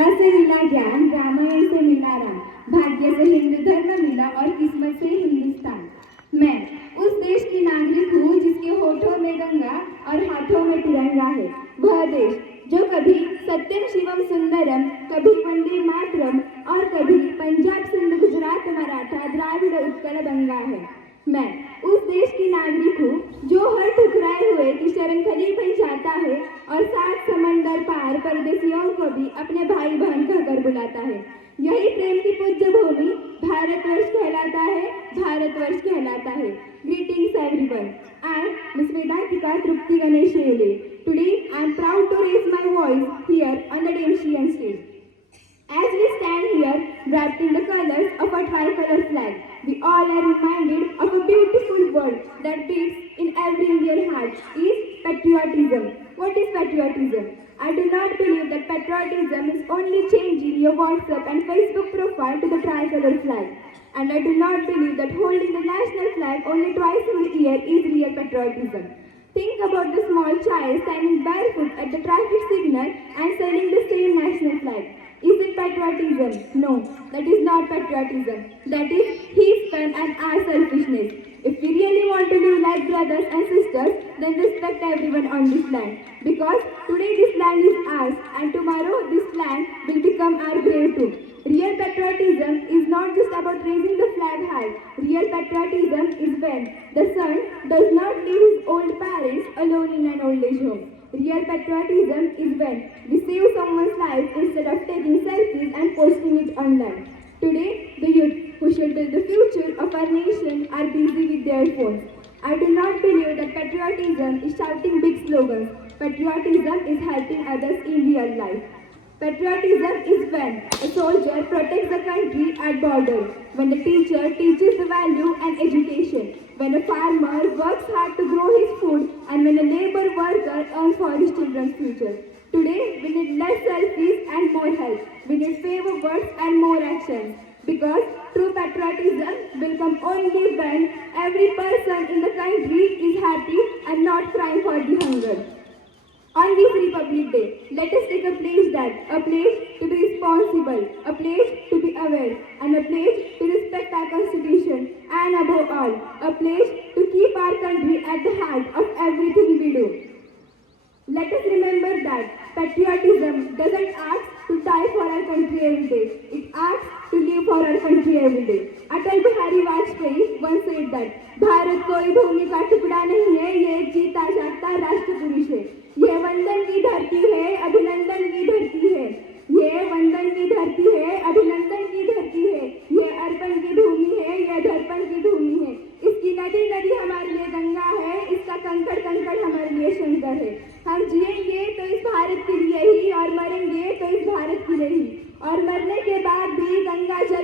वेदा से मिला ज्ञान, रामायण से मिला राम, भाग्य से हिंदू धर्म मिला और किस्मत से हिंदुस्तान। मैं उस देश की नागरिक हूँ जिसके होठों में गंगा और हाथों में तिरंगा है। वह देश जो कभी सत्यम शिवम सुंदरम, कभी वंदे मातरम और कभी पंजाब सिंध गुजरात मराठा द्राविड़ उत्कल बंगा है। मैं उस देश की नागरिक हूँ जो हर ठुकराए हुए की शरण खली बन जाता है और सात समंदर पार परदेशियों को भी अपने भाई बहन कहकर बुलाता है। यही प्रेम की पूज्य भूमि भारतवर्ष कहलाता है, भारतवर्ष कहलाता है। Greetings everyone. I, Ms. Vedantika Trupti Ganeshele. Today I am proud to raise my voice here on the Daimshian stage. As we stand here, wrapped in the colors of a tricolor flag, we all are reminded of a beautiful word that beats in every Indian heart is patriotism. What is patriotism? I do not believe that patriotism is only changing your WhatsApp and Facebook profile to the tricolor flag. And I do not believe that holding the national flag only twice in the year is real patriotism. Think about the small child standing barefoot at the traffic signal and sailing the same national flag. Is it patriotism? No, that is not patriotism. That is his fun and our selfishness. If we really want to live like brothers and sisters, then respect everyone on this land. Because today this land is ours and tomorrow this land will become our grave too. Real patriotism is not just about raising the flag high. Real patriotism is when the son does not leave his old parents alone in an old age home. Real patriotism is when we save someone's life instead of taking selfies and posting it online. Today, the youth who should build the future of our nation are busy with their phones. I do not believe that patriotism is shouting big slogans. Patriotism is helping others in real life. Patriotism is when a soldier protects the country at border, when the teacher teaches the value and education, when a farmer works hard to grow his food, and when a labor worker earns for his children's future. Today, we need less selfies and more help. We need fewer words and more actions. Because true patriotism will come only when every person in the country is happy and not crying for the hunger. On this Republic Day, let us take a pledge a pledge to be responsible, a pledge to be aware, and a pledge to respect our Constitution, and above all, a pledge to keep our country at the heart of everything we do. Let us remember that patriotism doesn't ask to die for our country every day. It asks to live for our country every day. Atal Bihari Vajpayee once said that Bharat कोई भूमि का टुकड़ा नहीं है, ये एक जीता जागता राष्ट्र पुरुष है। ये वंदन की धरती है, अभिनंदन की धरती है। ये वंदन की धरती है, अभिनंदन की धरती है। ये अर्पण की भूमि है, ये दर्पण की भूमि है। इसकी नदी नदी हमारे लिए गंगा है, इसका कंकड़ कंकड़ हमारे लिए शंकर है। हम जिएंगे तो इस भारत के लिए ही और मरेंगे तो इस भारत के लिए ही। और मरने के बाद भी गंगा जल